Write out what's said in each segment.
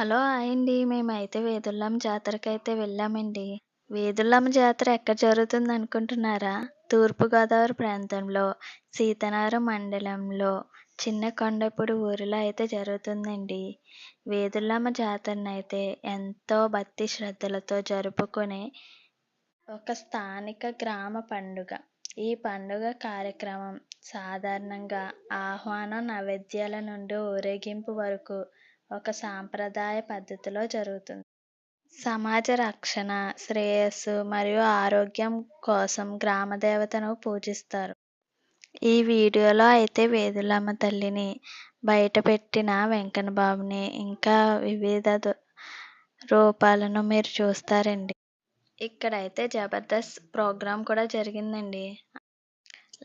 Hello! Hi అండి. మేమైతే వేదుళ్లమ్మ జాతరకైతే వెళ్ళామండి. వేదుళ్లమ్మ జాతర ఎక్కడ జరుగుతుందనుకుంటున్నారా? తూర్పుగోదావరి ప్రాంతంలో సీతనారం మండలంలో చిన్న కొండపూడి ఊరిలో అయితే జరుగుతుందండి. వేదుళ్లమ్మ జాతరనైతే ఎంతో భక్తి శ్రద్ధలతో జరుపుకునే ఒక స్థానిక గ్రామ పండుగ. ఈ పండుగ కార్యక్రమం సాధారణంగా ఆహ్వానం, నైవేద్యాల నుండి ఊరేగింపు వరకు ఒక సాంప్రదాయ పద్ధతిలో జరుగుతుంది. సమాజ రక్షణ, శ్రేయస్సు మరియు ఆరోగ్యం కోసం గ్రామ దేవతను పూజిస్తారు. ఈ వీడియోలో అయితే వేదులమ్మ తల్లిని, బయటపెట్టిన వెంకన్న బాబుని, ఇంకా వివిధ రూపాలను మీరు చూస్తారండి. ఇక్కడైతే జబర్దస్త్ ప్రోగ్రాం కూడా జరిగిందండి.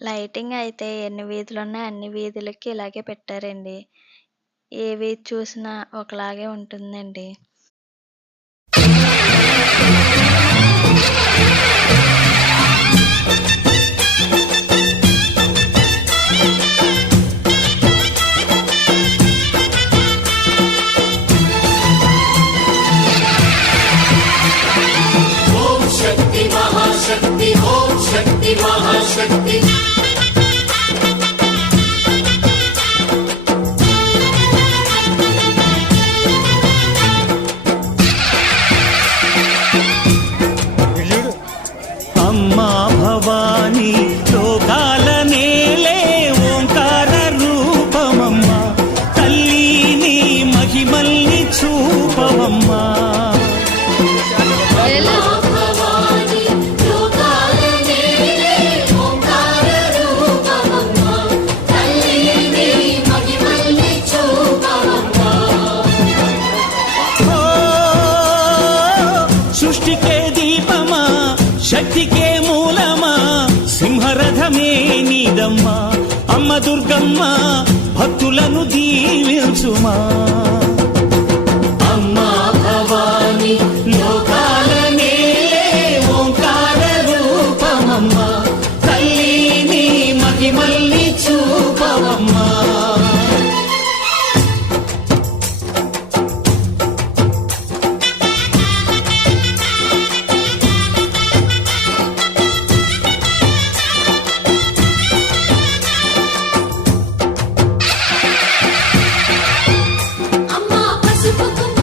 లైటింగ్ అయితే ఎన్ని వీధులు ఉన్నాయో అన్ని వీధులకి ఇలాగే పెట్టారండి. ఏ వీధి చూసినా ఒకలాగే ఉంటుందండి. ఓం శక్తి మహాశక్తి, ఓం శక్తి మహాశక్తి. అమ్మా భవానీ లోకాల నేలే ఓంకార రూపమమ్మా, తల్లి నీ మహిమల్ని చూపవమ్మా. సృష్టికే దీపమా, శక్తికే మూలమా, సింహరథమే నీదమ్మా. అమ్మ దుర్గమ్మ భక్తులను దీవించుమా.